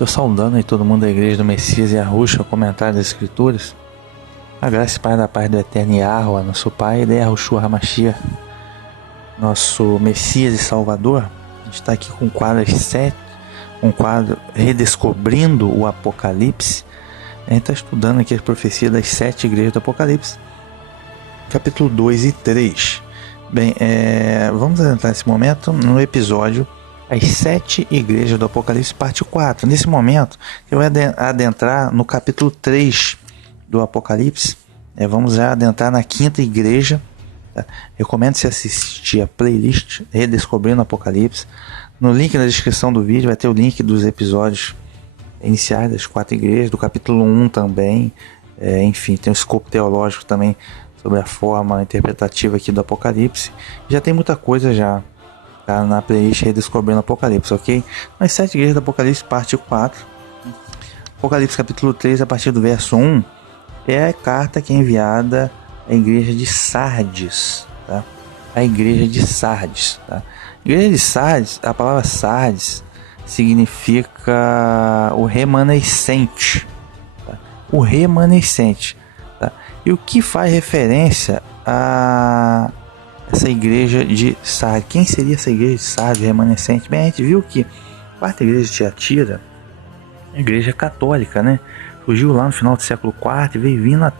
Estou saudando aí todo mundo da Igreja do Messias e Yahushua, comentário das Escrituras. A graça e paz da paz do Eterno Yahuwah, nosso Pai, e da Yahushua HaMashiach, nosso Messias e Salvador. A gente está aqui com o quadro 7, um quadro Redescobrindo o Apocalipse. A gente está estudando aqui as profecias das 7 igrejas do Apocalipse, capítulo 2 e 3. Bem, vamos adentrar nesse momento no episódio As 7 igrejas do Apocalipse, parte 4. Nesse momento, eu vou adentrar no capítulo 3 do Apocalipse. Vamos já adentrar na 5ª igreja. Tá? Recomendo você assistir a playlist Redescobrindo o Apocalipse. No link na descrição do vídeo vai ter o link dos episódios iniciais das 4 igrejas, do capítulo 1 também. Enfim, tem um escopo teológico também sobre a forma interpretativa aqui do Apocalipse. Já tem muita coisa já na playlist Redescobrindo o Apocalipse, ok? As 7 igrejas do Apocalipse, parte 4. Apocalipse capítulo 3, a partir do verso 1, é a carta que é enviada à igreja de Sardes, tá? A igreja de Sardes, tá? A igreja de Sardes, a palavra Sardes significa o remanescente, tá? O remanescente, tá? E o que faz referência a essa igreja de Sardes? Quem seria essa igreja de Sardes remanescente? Bem, a gente viu que a 4ª igreja de Tiatira, a igreja católica, né? Surgiu lá no final do século IV e veio vindo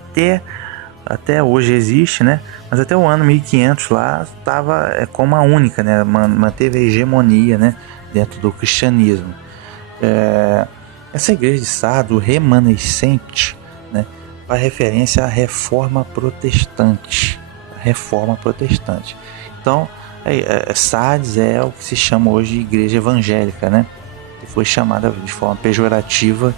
até hoje existe, né? Mas até o ano 1500 lá estava como a única, né? Manteve a hegemonia, né? Dentro do cristianismo. Essa igreja de Sardes, o remanescente, né? Faz referência à reforma protestante. Reforma protestante. Então, Sardes é o que se chama hoje de igreja evangélica, né? Que foi chamada de forma pejorativa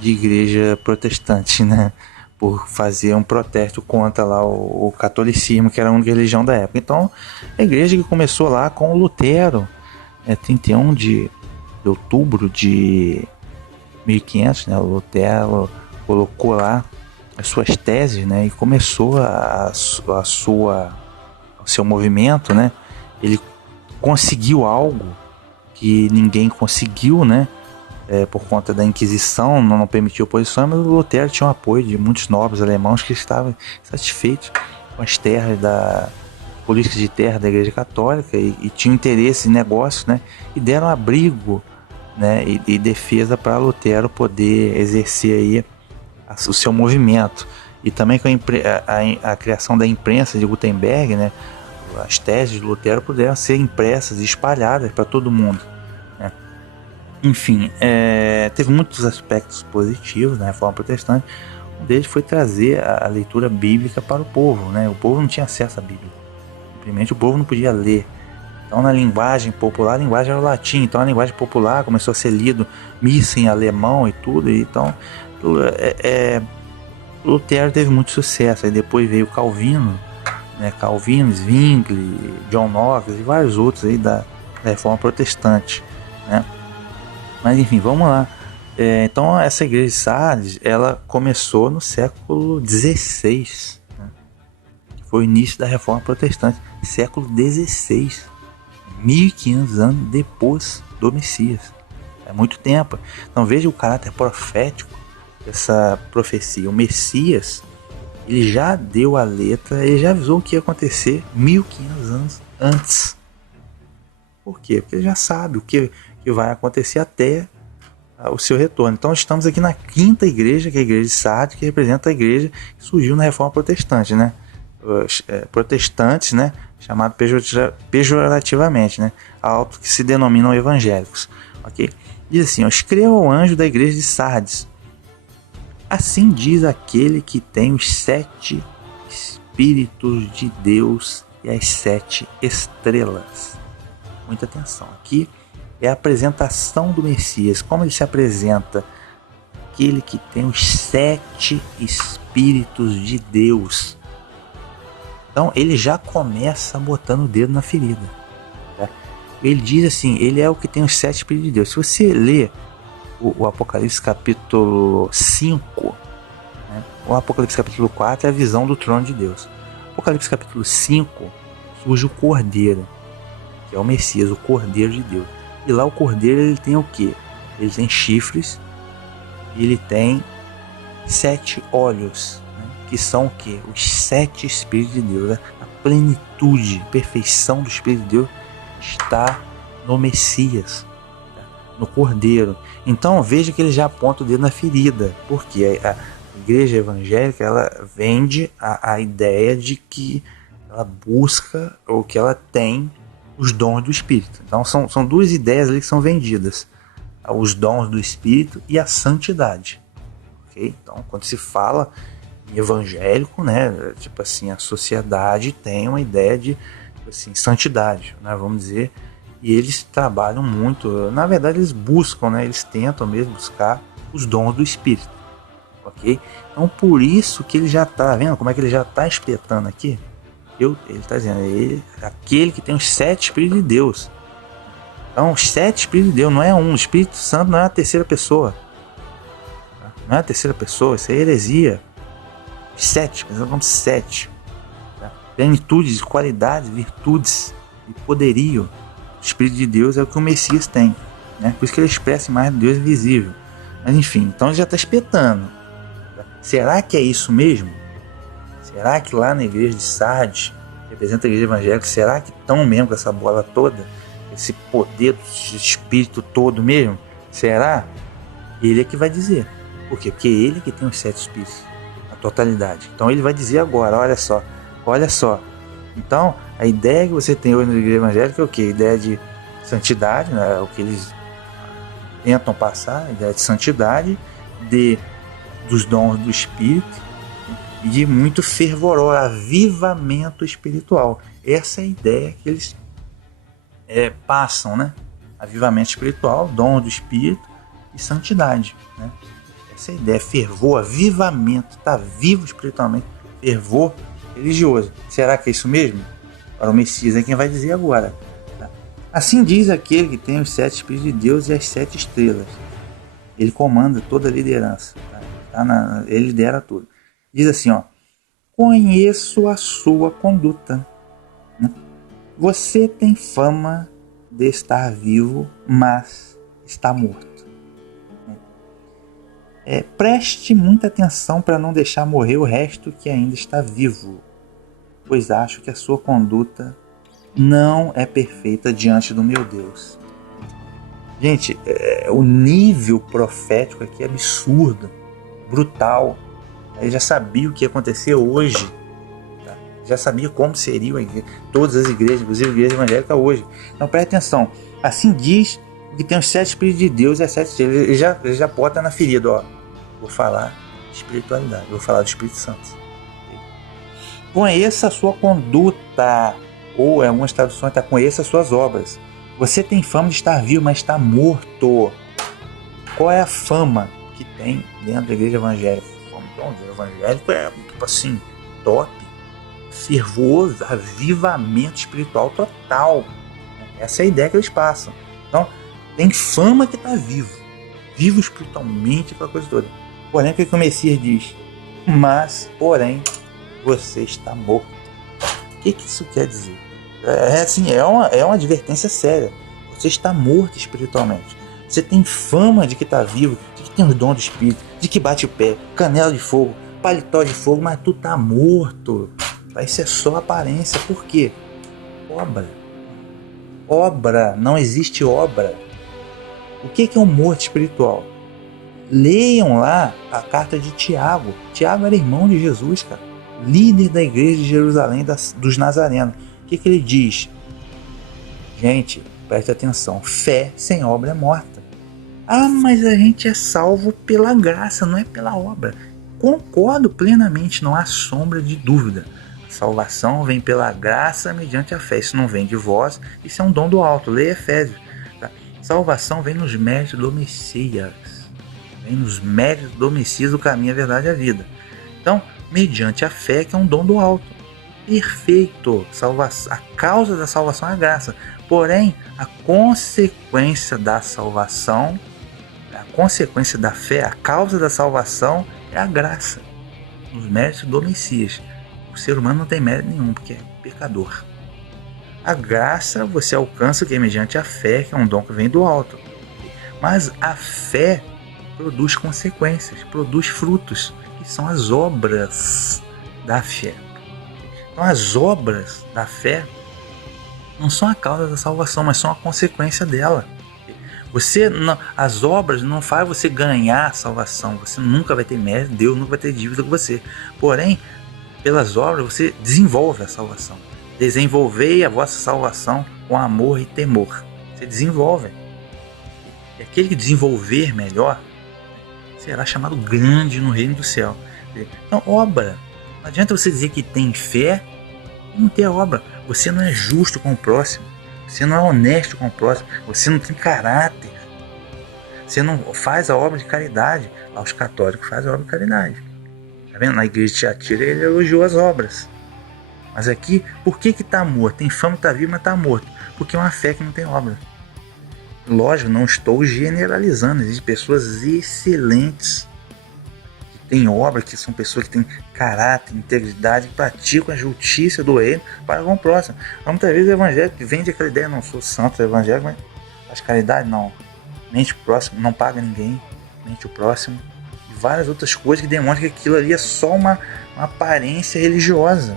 de igreja protestante, né? Por fazer um protesto contra lá o catolicismo, que era a única religião da época. Então, a igreja que começou lá com Lutero, 31 de outubro de 1500, né? O Lutero colocou lá as suas teses, né, e começou o seu movimento, né? Ele conseguiu algo que ninguém conseguiu, né? Por conta da Inquisição, não permitiu oposição, mas o Lutero tinha o apoio de muitos nobres alemãos que estavam satisfeitos com as terras da política de terra da Igreja Católica e tinham interesse em negócios, né? E deram abrigo, né? E defesa para Lutero poder exercer aí o seu movimento. E também com a criação da imprensa de Gutenberg, né, as teses de Lutero puderam ser impressas e espalhadas para todo mundo, né? Enfim, teve muitos aspectos positivos na Reforma Protestante. Um deles foi trazer a leitura bíblica para o povo, né? O povo não tinha acesso à Bíblia, simplesmente o povo não podia ler. Então, na linguagem popular, a linguagem era o latim. Então, a linguagem popular começou a ser lido missa em alemão e tudo. Então, Lutero teve muito sucesso. Aí depois veio Calvino, né? Calvino, Zwingli, John Knox e vários outros aí da Reforma Protestante, né? Mas enfim, vamos lá. Então essa igreja de Sardes, ela começou no século XVI, né? Foi o início da Reforma Protestante, século XVI, 1500 anos depois do Messias. É muito tempo. Então veja o caráter profético dessa profecia. O Messias, ele já deu a letra, ele já avisou o que ia acontecer 1500 anos antes. Por quê? Porque ele já sabe o que vai acontecer até o seu retorno. Então estamos aqui na 5ª igreja, que é a igreja de Sardes, que representa a igreja que surgiu na Reforma Protestante, né? Os protestantes, né? Chamado pejorativamente, né? Alto que se denominam evangélicos, ok? Diz assim: escreva ao anjo da igreja de Sardes: assim diz aquele que tem os 7 Espíritos de Deus e as 7 estrelas. Muita atenção. Aqui é a apresentação do Messias. Como ele se apresenta? Aquele que tem os 7 Espíritos de Deus. Então ele já começa botando o dedo na ferida, tá? Ele diz assim: ele é o que tem os 7 Espíritos de Deus. Se você ler o Apocalipse capítulo 5, né? O Apocalipse capítulo 4 é a visão do trono de Deus. Apocalipse capítulo 5 surge o Cordeiro, que é o Messias, o Cordeiro de Deus. E lá o Cordeiro, ele tem o quê? Ele tem chifres ele tem 7 olhos, né? Que são o quê? Os 7 Espíritos de Deus, né? A plenitude, perfeição do Espírito de Deus está no Messias, no Cordeiro. Então veja que ele já aponta o dedo na ferida, porque a igreja evangélica, ela vende a ideia de que ela busca ou que ela tem os dons do Espírito. Então são duas ideias ali que são vendidas: os dons do Espírito e a santidade. Okay? Então quando se fala em evangélico, né, tipo assim, a sociedade tem uma ideia de, assim, santidade, né, vamos dizer. E eles trabalham muito, na verdade eles buscam, né? Eles tentam mesmo buscar os dons do Espírito, ok? Então por isso que ele já está, vendo como é que ele já está espetando aqui? Ele está dizendo, aquele que tem os 7 Espíritos de Deus. Então os 7 Espíritos de Deus não é um, o Espírito Santo não é a terceira pessoa. Não é a terceira pessoa, isso é heresia. Os 7, pensando como 7. Tá? Plenitude de qualidades, virtudes e poderio. O Espírito de Deus é o que o Messias tem, né? Por isso que ele expressa a imagem de Deus visível. Mas enfim, então ele já está espetando. Será que é isso mesmo? Será que lá na igreja de Sardes, que representa a igreja evangélica, será que estão mesmo com essa bola toda? Esse poder do Espírito todo mesmo? Será? Ele é que vai dizer. Por quê? Porque ele é que tem os 7 Espíritos, a totalidade. Então ele vai dizer agora, olha só. Então, a ideia que você tem hoje na igreja evangélica é o quê? A ideia de santidade, né? O que eles tentam passar, a ideia de santidade, dos dons do Espírito e de muito fervor, avivamento espiritual. Essa é a ideia que eles passam, né? Avivamento espiritual, dom do Espírito e santidade, né? Essa é a ideia, fervor, avivamento, está vivo espiritualmente, fervor religioso. Será que é isso mesmo? Para o Messias é quem vai dizer agora. Tá? Assim diz aquele que tem os 7 Espíritos de Deus e as 7 estrelas. Ele comanda toda a liderança. Tá? Ele lidera tudo. Diz assim, ó: conheço a sua conduta. Né? Você tem fama de estar vivo, mas está morto. Preste muita atenção para não deixar morrer o resto que ainda está vivo, pois acho que a sua conduta não é perfeita diante do meu Deus. Gente, o nível profético aqui é absurdo, brutal. Ele já sabia o que ia acontecer hoje, tá? Já sabia como seriam todas as igrejas, inclusive a igreja evangélica hoje. Então preste atenção. Assim diz que tem os 7 Espíritos de Deus e as 7 estrelas. Ele já bota na ferida, ó. Vou falar de espiritualidade, vou falar do Espírito Santo. Conheça a sua conduta, ou em algumas traduções está conheça as suas obras. Você tem fama de estar vivo, mas está morto. Qual é a fama que tem dentro da igreja evangélica? O evangélico é tipo assim, top, fervor, avivamento espiritual total. Essa é a ideia que eles passam. Então, tem fama que está vivo espiritualmente, aquela coisa toda. Porém, o que o Messias diz? Mas, porém, você está morto. O que isso quer dizer? É uma advertência séria. Você está morto espiritualmente. Você tem fama de que está vivo, de que tem os dons do Espírito, de que bate o pé, canela de fogo, paletó de fogo, mas tu está morto. Isso é só aparência. Por quê? Obra. Não existe obra. O que é um morto espiritual? Leiam lá a carta de Tiago. Tiago era irmão de Jesus, cara. Líder da igreja de Jerusalém dos Nazarenos. O que ele diz? Gente, preste atenção. Fé sem obra é morta. Ah, mas a gente é salvo pela graça, não é pela obra. Concordo plenamente, não há sombra de dúvida. A salvação vem pela graça mediante a fé. Isso não vem de vós, isso é um dom do alto. Leia Efésios. Tá? Salvação vem nos méritos do Messias. Vem nos méritos do Messias, do caminho, a verdade e a vida. Então, mediante a fé, que é um dom do alto. Perfeito. A causa da salvação é a graça. Porém, a consequência da salvação, a consequência da fé, a causa da salvação é a graça. Nos méritos do Messias. O ser humano não tem mérito nenhum, porque é pecador. A graça você alcança que é mediante a fé, que é um dom que vem do alto. Mas a fé produz consequências, produz frutos, que são as obras da fé. Então as obras da fé não são a causa da salvação, mas são a consequência dela. As obras não fazem você ganhar a salvação, você nunca vai ter mérito, Deus nunca vai ter dívida com você. Porém, pelas obras você desenvolve a salvação. Desenvolvei a vossa salvação com amor e temor. Você desenvolve. E aquele que desenvolver melhor será chamado grande no reino do céu. Então, obra. Não adianta você dizer que tem fé e não ter obra. Você não é justo com o próximo. Você não é honesto com o próximo. Você não tem caráter. Você não faz a obra de caridade. Lá os católicos fazem a obra de caridade. Tá vendo? Na igreja de Tiatira ele elogiou as obras. Mas aqui, por que está morto? Tem fama que está vivo, mas está morto. Porque é uma fé que não tem obra. Lógico, não estou generalizando. Existem pessoas excelentes que têm obra, que são pessoas que têm caráter, integridade, que praticam a justiça do reino para com o próximo. Mas muitas vezes o evangélico vende aquela ideia, não sou santo evangélico, mas faz caridade, não. Mente o próximo, não paga ninguém, mente o próximo. E várias outras coisas que demonstram que aquilo ali é só uma aparência religiosa.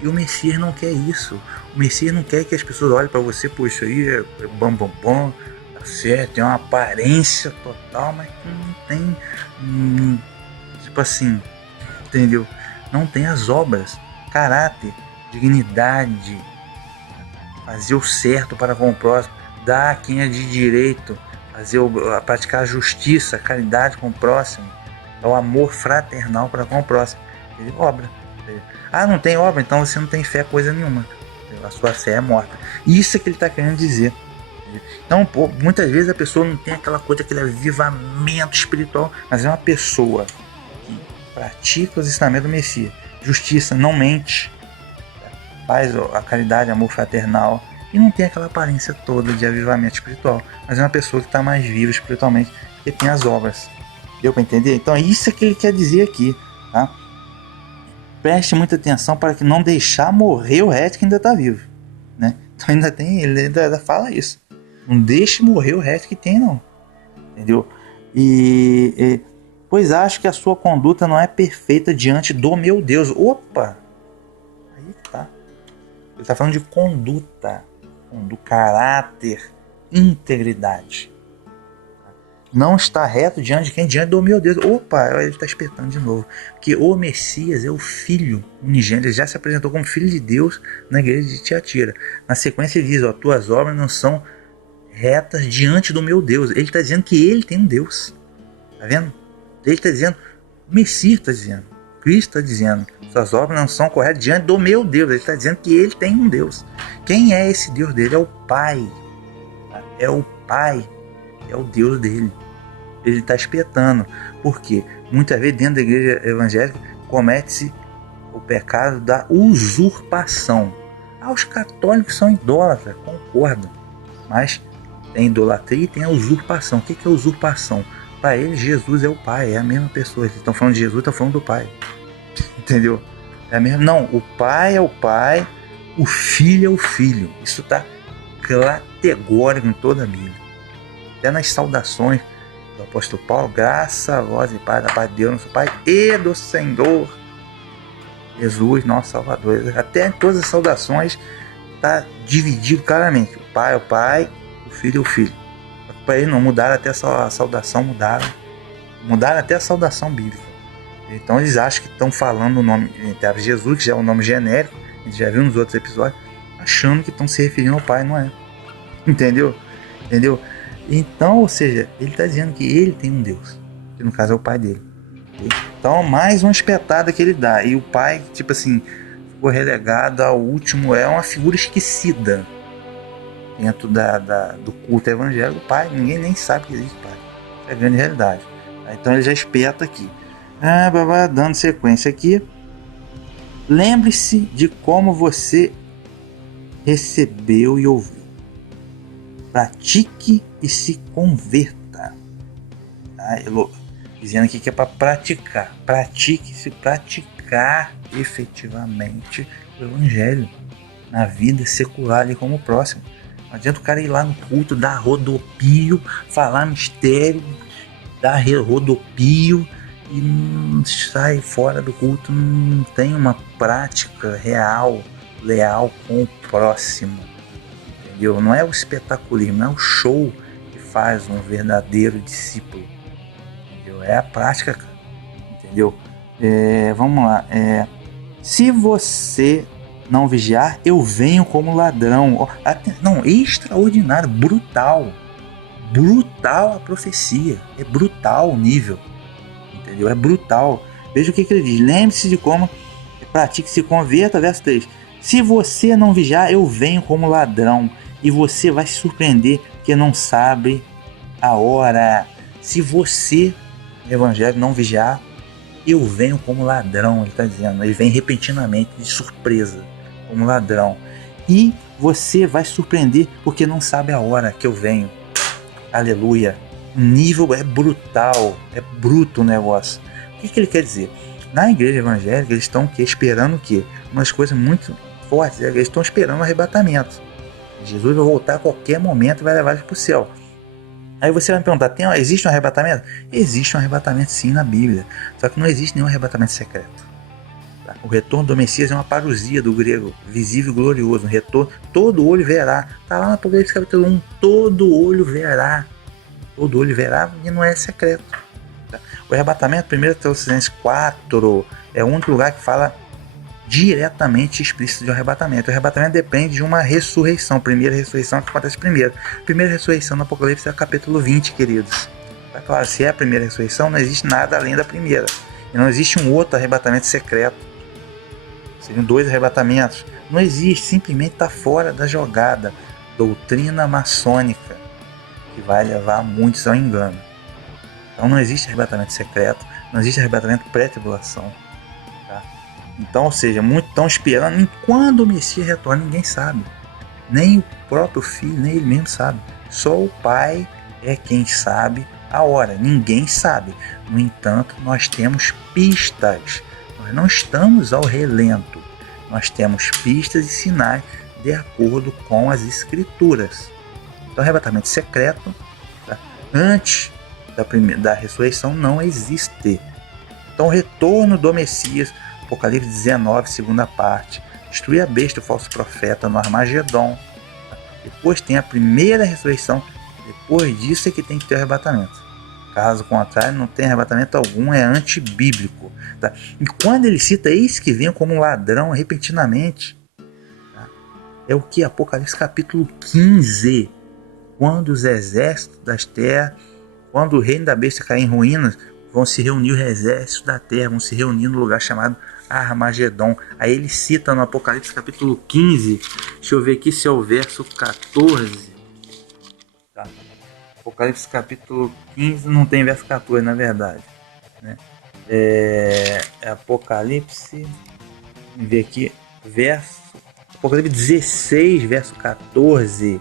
E o Messias não quer isso. O Messias não quer que as pessoas olhem para você, pô, isso aí é bom, tá certo, tem uma aparência total, mas não tem, tipo assim, entendeu? Não tem as obras, caráter, dignidade, fazer o certo para com o próximo, dar a quem é de direito, praticar a justiça, a caridade com o próximo, o amor fraternal para com o próximo. Obra. Ah, não tem obra, então você não tem fé coisa nenhuma. A sua fé é morta. Isso é que ele está querendo dizer. Então, pô, muitas vezes a pessoa não tem aquela coisa, aquele avivamento espiritual, mas é uma pessoa que pratica os ensinamentos do Messias. Justiça, não mente, faz a caridade, amor fraternal, e não tem aquela aparência toda de avivamento espiritual, mas é uma pessoa que está mais viva espiritualmente, que tem as obras. Deu para entender? Então, isso é que ele quer dizer aqui, tá? Preste muita atenção para que não deixar morrer o resto que ainda está vivo, né? Então ele ainda fala isso. Não deixe morrer o resto que tem, não. Entendeu? Pois acho que a sua conduta não é perfeita diante do meu Deus. Opa! Aí tá. Ele está falando de conduta, do caráter, integridade. Não está reto diante de quem? Diante do meu Deus. Opa, ele está espetando de novo. Porque o Messias é o Filho unigênito. Ele já se apresentou como Filho de Deus na igreja de Tiatira. Na sequência ele diz, tuas obras não são retas diante do meu Deus. Ele está dizendo que ele tem um Deus. Está vendo? Ele está dizendo, o Messias está dizendo, Cristo está dizendo, suas obras não são corretas diante do meu Deus. Ele está dizendo que ele tem um Deus. Quem é esse Deus dele? É o Pai. É o Pai. É o Deus dele. Ele está espetando. Por quê? Muitas vezes dentro da igreja evangélica comete-se o pecado da usurpação. Os católicos são idólatras, concordo. Mas tem idolatria e tem a usurpação. O que é usurpação? Para eles, Jesus é o Pai, é a mesma pessoa. Eles estão falando de Jesus, estão falando do Pai. Entendeu? É a mesma... Não, o Pai é o Pai, o Filho é o Filho. Isso está categórico em toda a Bíblia. Até nas saudações do apóstolo Paulo, graça a vós e Pai, da paz de Deus, nosso Pai, e do Senhor Jesus, nosso Salvador. Até em todas as saudações está dividido claramente. O Pai é o Pai, o Filho é o Filho. Para eles não mudaram até a saudação, mudaram até a saudação bíblica. Então eles acham que estão falando o nome de Jesus, que já é um nome genérico, a gente já viu nos outros episódios, achando que estão se referindo ao Pai, não é? Entendeu? Então, ou seja, ele está dizendo que ele tem um Deus, que no caso é o Pai dele. Então, mais uma espetada que ele dá. E o Pai, tipo assim, ficou relegado ao último, é uma figura esquecida dentro do culto evangélico. O Pai, ninguém nem sabe que existe Pai. É a grande realidade. Então ele já espeta aqui. Dando sequência aqui. Lembre-se de como você recebeu e ouviu. Pratique e se converta. Dizendo aqui que é para praticar. Pratique se praticar efetivamente o evangelho na vida secular e como próximo. Não adianta o cara ir lá no culto, dar rodopio, falar mistério, dá rodopio e sai fora do culto, não tem uma prática real, leal com o próximo, entendeu? Não é o espetaculismo, não é o show que faz um verdadeiro discípulo, entendeu? É a prática, entendeu? Vamos lá, se você não vigiar, eu venho como ladrão. Não, extraordinário, brutal a profecia, é brutal o nível, entendeu? É brutal. Veja o que ele diz: lembre-se de como pratique, se converta. Verso 3: se você não vigiar, eu venho como ladrão, e você vai se surpreender, porque não sabe a hora. Se você, no evangelho, não vigiar, eu venho como ladrão. Ele está dizendo, ele vem repentinamente, de surpresa, como ladrão, e você vai se surpreender, porque não sabe a hora que eu venho. Aleluia. O nível é brutal, é bruto o negócio. O que ele quer dizer? Na igreja evangélica, eles estão esperando o quê? Umas coisas muito fortes. Eles estão esperando o arrebatamento. Jesus vai voltar a qualquer momento e vai levar eles para o céu. Aí você vai me perguntar, existe um arrebatamento? Existe um arrebatamento sim na Bíblia. Só que não existe nenhum arrebatamento secreto. Tá? O retorno do Messias é uma parousia do grego, visível e glorioso. Um retorno, todo olho verá. Está lá no Apocalipse capítulo 1, todo olho verá. Todo olho verá, e não é secreto. Tá? O arrebatamento, 1 Tessalonicenses 4, é o único lugar que fala diretamente explícito de um arrebatamento. O arrebatamento depende de uma ressurreição. Primeira ressurreição que acontece primeiro. Primeira ressurreição no Apocalipse é o capítulo 20, queridos. Tá claro, se é a primeira ressurreição, não existe nada além da primeira. E não existe um outro arrebatamento secreto. Seriam 2 arrebatamentos. Não existe, simplesmente está fora da jogada. Doutrina maçônica, que vai levar muitos ao engano. Então não existe arrebatamento secreto, não existe arrebatamento pré-tribulação. Tá? Então, ou seja, muitos estão esperando, e quando o Messias retorna, ninguém sabe. Nem o próprio filho, nem ele mesmo sabe. Só o Pai é quem sabe a hora, ninguém sabe. No entanto, nós temos pistas, nós não estamos ao relento, nós temos pistas e sinais de acordo com as Escrituras. Então, arrebatamento secreto, tá? Antes da ressurreição, não existe. Então, o retorno do Messias, Apocalipse 19, segunda parte, destruir a besta, o falso profeta no Armagedon. Tá? Depois tem a primeira ressurreição, depois disso é que tem que ter o arrebatamento. Caso contrário, não tem arrebatamento algum, é antibíblico. Tá? E quando ele cita, eis que vem como um ladrão repentinamente, tá? É o que? Apocalipse capítulo 15. Quando os exércitos das terras, quando o reino da besta cair em ruínas, vão se reunir os exércitos da terra, vão se reunir no lugar chamado Armagedon. Aí ele cita no Apocalipse capítulo 15, deixa eu ver aqui se é o verso 14. Tá. Apocalipse capítulo 15 não tem verso 14, na verdade. Né? Apocalipse, vamos ver aqui, Apocalipse 16, verso 14.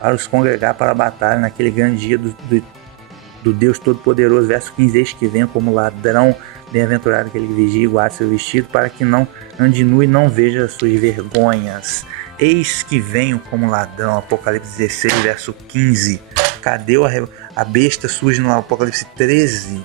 Para os congregar para a batalha naquele grande dia do Deus Todo-Poderoso. Verso 15, eis que vem como ladrão, bem-aventurado aquele que vigia e guarda seu vestido, para que não ande nu e não veja as suas vergonhas. Eis que venho como ladrão. Apocalipse 16, verso 15. Cadê a besta surge no Apocalipse 13?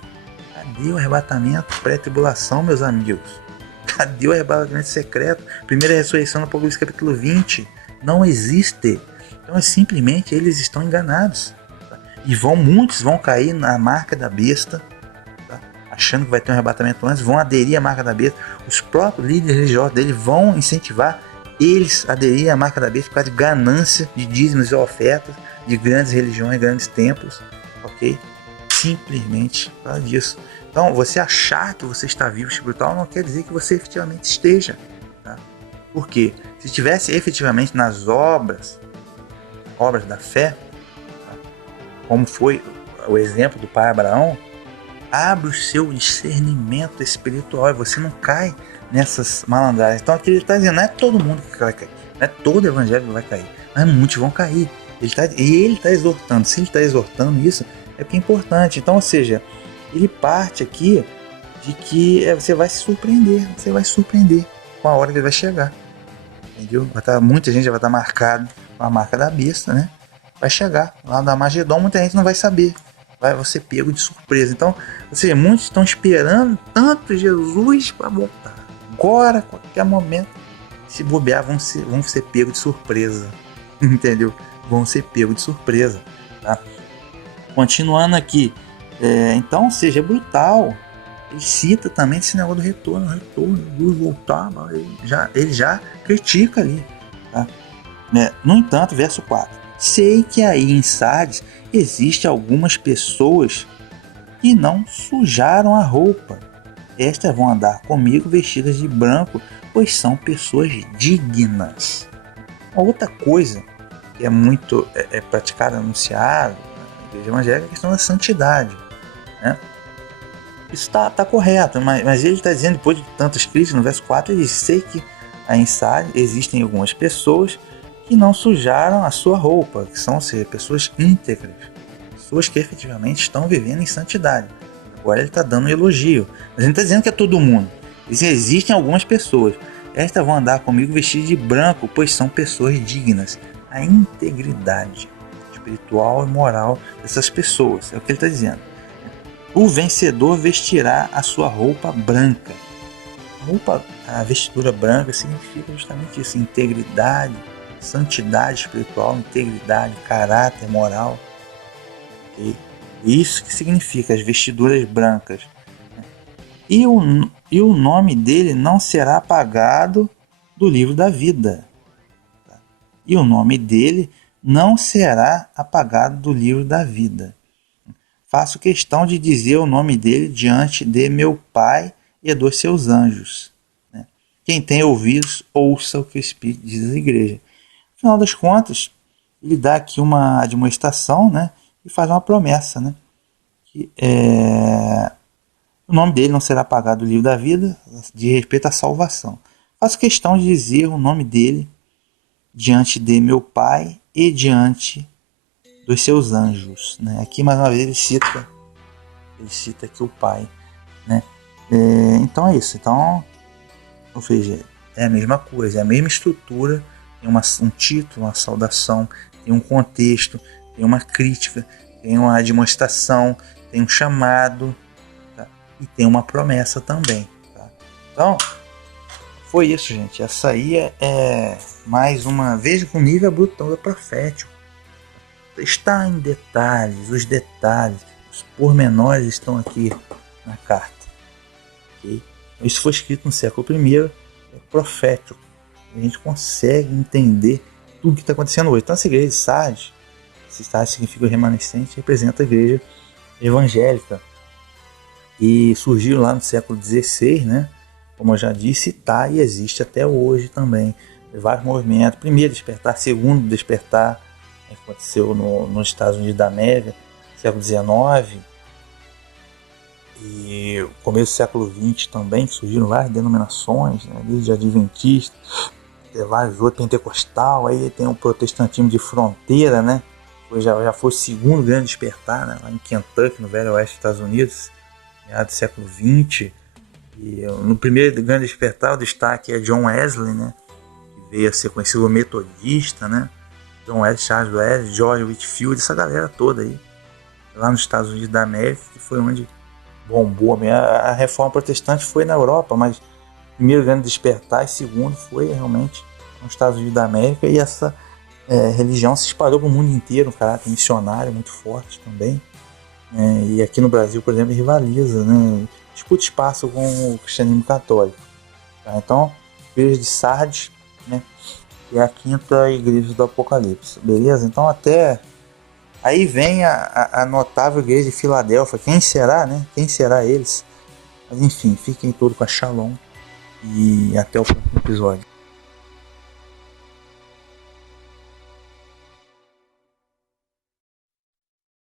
Cadê o arrebatamento pré-tribulação, meus amigos? Cadê o arrebatamento secreto? Primeira ressurreição no Apocalipse capítulo 20. Não existe. Então, simplesmente, eles estão enganados. Tá? E muitos vão cair na marca da besta, tá? Achando que vai ter um arrebatamento antes, vão aderir à marca da besta. Os próprios líderes religiosos dele vão incentivar eles a aderirem à marca da besta por causa de ganância de dízimos e ofertas de grandes religiões, grandes templos, ok? Simplesmente por causa disso. Então, você achar que você está vivo espiritual não quer dizer que você efetivamente esteja. Tá? Por quê? Se estivesse efetivamente nas obras da fé, tá? Como foi o exemplo do pai Abraão, abre o seu discernimento espiritual e você não cai nessas malandragens. Então aqui ele está dizendo, não é todo mundo que vai cair, não é todo evangelho que vai cair, mas muitos vão cair. Ele está exortando. Se ele está exortando isso, é porque é importante. Então, ou seja, ele parte aqui de que você vai se surpreender com a hora que ele vai chegar. Entendeu? Muita gente já vai estar marcado com a marca da besta, né? Vai chegar lá no Armagedon, muita gente não vai saber. vai ser pego de surpresa. Então, ou seja, muitos estão esperando tanto Jesus para voltar. Agora, a qualquer momento, se bobear, vão ser pego de surpresa. Entendeu? Vão ser pego de surpresa. Tá? Continuando aqui. Então, ou seja, é brutal. Ele cita também esse negócio do retorno, Jesus voltar, ele já critica ali. Tá? No entanto, verso 4. Sei que aí em Sardes existem algumas pessoas que não sujaram a roupa. Estas vão andar comigo vestidas de branco, pois são pessoas dignas. Uma outra coisa que é muito praticada, anunciada na igreja evangélica é a questão da santidade. Né? Isso está correto, mas ele está dizendo, depois de tantas críticas, no verso 4, ele diz: sei que aí em Sardes existem algumas pessoas que não sujaram a sua roupa, que são, ou seja, pessoas íntegras, pessoas que efetivamente estão vivendo em santidade. Agora ele está dando um elogio, mas ele não está dizendo que é todo mundo. Ele diz: existem algumas pessoas, estas vão andar comigo vestidas de branco, pois são pessoas dignas. A integridade espiritual e moral dessas pessoas, é o que ele está dizendo. O vencedor vestirá a sua roupa branca. A vestidura branca significa justamente isso: integridade, santidade espiritual, integridade, caráter, moral. Okay? Isso que significa as vestiduras brancas. E o nome dele não será apagado do livro da vida. E o nome dele não será apagado do livro da vida. Faço questão de dizer o nome dele diante de meu Pai e dos seus anjos. Quem tem ouvidos, ouça o que o Espírito diz à igreja. No final das contas, ele dá aqui uma admoestação, né, e faz uma promessa, né, que o nome dele não será apagado do livro da vida, de respeito à salvação. Faço questão de dizer o nome dele diante de meu Pai e diante dos seus anjos. Né? Aqui, mais uma vez, ele cita aqui o Pai. Né? Então é isso. Então, ou seja, é a mesma coisa, é a mesma estrutura. Tem um título, uma saudação, tem um contexto, tem uma crítica, tem uma demonstração, tem um chamado, tá? E tem uma promessa também. Tá? Então, foi isso, gente. Essa aí é mais uma vez com nível brutal da profético. Está em detalhes, os pormenores estão aqui na carta. Okay? Isso foi escrito no século I, é profético. A gente consegue entender tudo que está acontecendo hoje. Então, essa igreja de Sardes, esse Sardes significa o remanescente, representa a igreja evangélica. E surgiu lá no século XVI, né? Como eu já disse, está e existe até hoje também. Tem vários movimentos. Primeiro despertar, segundo despertar, aconteceu nos Estados Unidos da América, século XIX. E no começo do século XX também, surgiram várias denominações, né? Desde adventista, vários outros, pentecostal, aí tem o protestantismo de fronteira, né? Já foi o segundo grande despertar, né? Lá em Kentucky, no Velho Oeste dos Estados Unidos, meados do século XX. E no primeiro grande despertar, o destaque é John Wesley, né? Que veio a ser conhecido metodista, né? John Wesley, Charles Wesley, George Whitefield, essa galera toda aí, lá nos Estados Unidos da América, que foi onde bombou. A reforma protestante foi na Europa, mas primeiro grande despertar e segundo foi realmente nos Estados Unidos da América, e essa religião se espalhou para o mundo inteiro, um caráter missionário muito forte também. E aqui no Brasil, por exemplo, rivaliza, né? Disputa espaço com o cristianismo católico. Tá? Então, a igreja de Sardes, né, que é a quinta igreja do Apocalipse, beleza? Então até aí vem a notável igreja de Filadélfia. Quem será, né? Quem será eles? Mas enfim, fiquem todos com a Shalom e até o próximo episódio.